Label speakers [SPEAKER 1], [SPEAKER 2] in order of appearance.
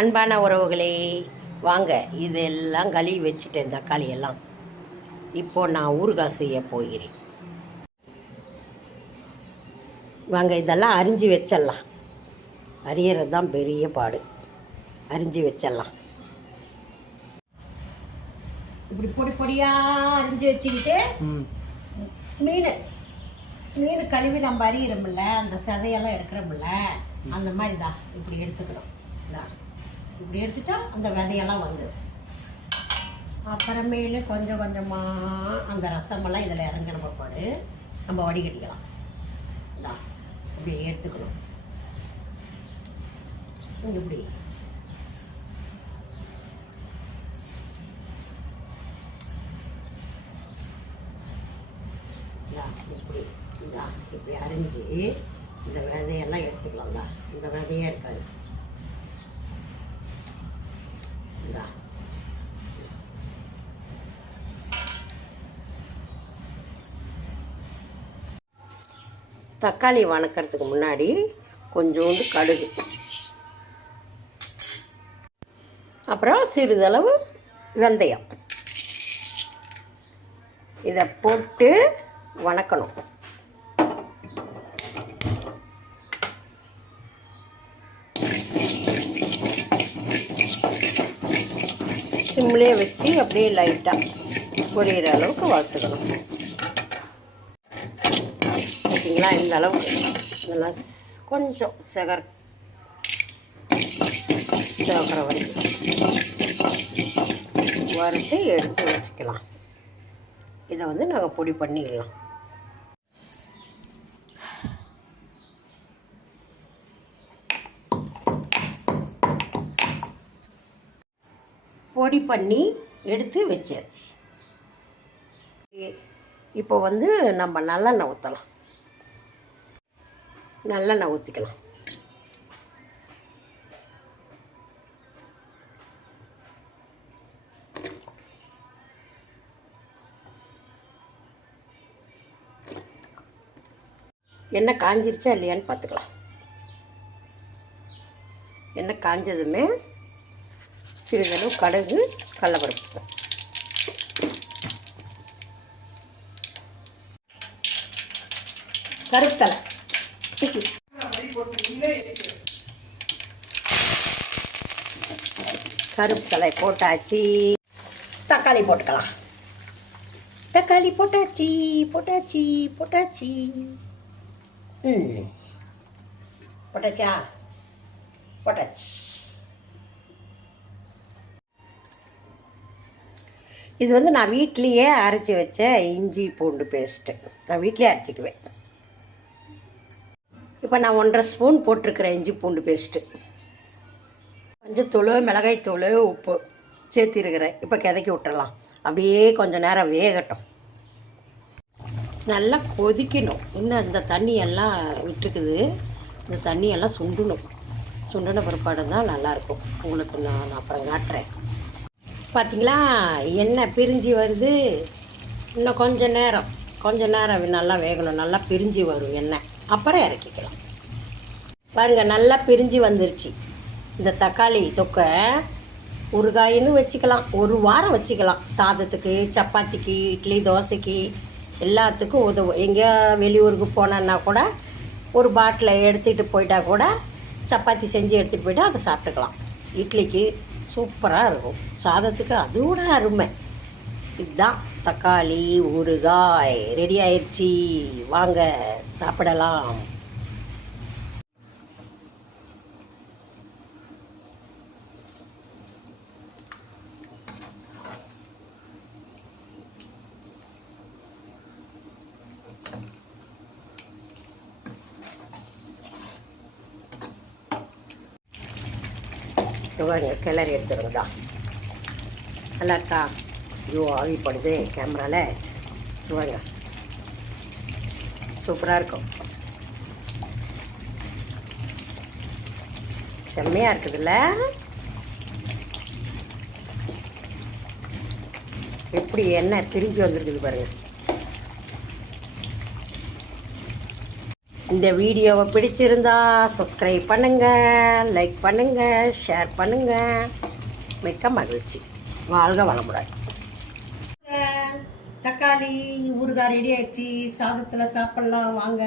[SPEAKER 1] அன்பான உறவுகளே வாங்க இதெல்லாம் கழுவி வச்சுட்டேன் தக்காளி எல்லாம். இப்போ நான் ஊறுகாய் செய்ய போகிறேன். வாங்க இதெல்லாம் அரிஞ்சு வச்சிடலாம். அரியறது தான் பெரிய பாடு. அரிஞ்சு வச்சிடலாம். இப்படி பொடி பொடியாக அரிஞ்சு வச்சுக்கிட்டு மீன் மீன் கழுவி நம்ம அறியிறோம்ல அந்த சதையெல்லாம் எடுக்கிறோம்ல அந்த மாதிரி தான் இப்படி எடுத்துக்கணும். இந்தா. இப்படி எடுத்துட்டா அந்த விதையெல்லாம் வந்துடும். அப்புறமேலு கொஞ்சம் கொஞ்சமாக அந்த ரசமெல்லாம் இதில் இறங்கின பிற்பாடு நம்ம வடிகட்டிக்கலாம். இந்தா இப்படி எடுத்துக்கணும். இப்படி. இப்படி இப்படி அரிஞ்சு இந்த விதையெல்லாம் எடுத்துக்கலாம்ல இந்த விதையே இருக்காது. இந்தா தக்காளி வணக்கிறதுக்கு முன்னாடி கொஞ்சோண்டு கடுகு. அப்புறம் சிறிதளவு வெந்தயம். இதை போட்டு வணக்கணும். சிம்லேயே வச்சு அப்படியே லைட்டாக பொரியிற அளவுக்கு வறுத்துக்கணும். ஓகேங்களா இந்த அளவுக்கு. நல்லா கொஞ்சம் செகர் சிவக்கிற வரைக்கும். வறுத்து எடுத்து வச்சுக்கலாம். இதை வந்து நாங்கள் பொடி பண்ணிக்கலாம். பொடி பண்ணி எடுத்து வச்சாச்சு. இப்போ வந்து நம்ம நல்லெண்ணெய் ஊற்றலாம் நல்லெண்ணெய் ஊற்றிக்கலாம் எண்ணெய் காஞ்சிருச்சா இல்லையான்னு பார்த்துக்கலாம். எண்ணெய் காஞ்சதுமே சிறிதளவு கடுகு கடலப்பருப்பு. கருத்தலை. கருத்தலை போட்டாச்சு. தக்காளி போட்டுக்கலாம். தக்காளி போட்டாச்சு போட்டாச்சு போட்டாச்சு. ம். போட்டாச்சா? போட்டாச்சு. இது வந்து நான் வீட்லேயே அரைச்சி வச்ச இஞ்சி பூண்டு பேஸ்ட்டு நான் வீட்லேயே அரைச்சிக்குவேன். இப்போ நான் ஒன்றரை ஸ்பூன் போட்டிருக்கிறேன் இஞ்சி பூண்டு பேஸ்ட்டு மஞ்சத்தூள் மிளகாய்த்தூள் உப்பு சேர்த்திருக்கிறேன். இப்போ கிதக்கி விட்டுறலாம். அப்படியே கொஞ்சம் நேரம் வேகட்டும். நல்லா கொதிக்கணும். இன்னும் இந்த தண்ணியெல்லாம் விட்டுருக்குது. இந்த தண்ணியெல்லாம் சுண்டணும். சுண்டின பிற்பாடு தான் நல்லாயிருக்கும். உங்களுக்கு நான் நான் அப்புறம் காட்டுறேன். பார்த்தீங்களா எண்ணெய் பிரிஞ்சு வருது. இன்னும் கொஞ்ச நேரம். கொஞ்சம் நேரம் நல்லா வேகணும். நல்லா பிரிஞ்சு வரும் எண்ணெய். அப்புறம் இறக்கிக்கலாம். பாருங்க நல்லா பிரிஞ்சு வந்துருச்சு. இந்த தக்காளி தொக்கை ஊறுகாயின்னு வச்சுக்கலாம். ஒரு வாரம் வச்சுக்கலாம். சாதத்துக்கு சப்பாத்திக்கு இட்லி தோசைக்கு எல்லாத்துக்கும் உதவும். எங்கேயோ வெளியூருக்கு போனோன்னா கூட ஒரு பாட்டிலை எடுத்துகிட்டு போயிட்டா கூட சப்பாத்தி செஞ்சு எடுத்துகிட்டு போய்ட்டு அதை சாப்பிட்டுக்கலாம். இட்லிக்கு சூப்பராக இருக்கும். சாதத்துக்கு அதோட அருமை. இதுதான் தக்காளி ஊறுகாய். ரெடி ஆயிடுச்சு வாங்க சாப்பிடலாம். கிளறி எடுத்துருந்தான் நல்லா இருக்கா? ஐயோ ஆவி போடுது கேமராவில் வாங்க. சூப்பராக இருக்கும். செம்மையாக இருக்குதுல்ல? எப்படி என்ன பிரிஞ்சு வந்திருக்குது பாருங்க. இந்த வீடியோவை பிடிச்சிருந்தா சப்ஸ்கிரைப் பண்ணுங்கள் லைக் பண்ணுங்கள் ஷேர் பண்ணுங்கள் மிக்க மகிழ்ச்சி. வாழ்க வளமுடன். தக்காளி ஊறுகாய் ரெடி ஆயிடுச்சு. சாதத்தில் சாப்பிட்லாம் வாங்க.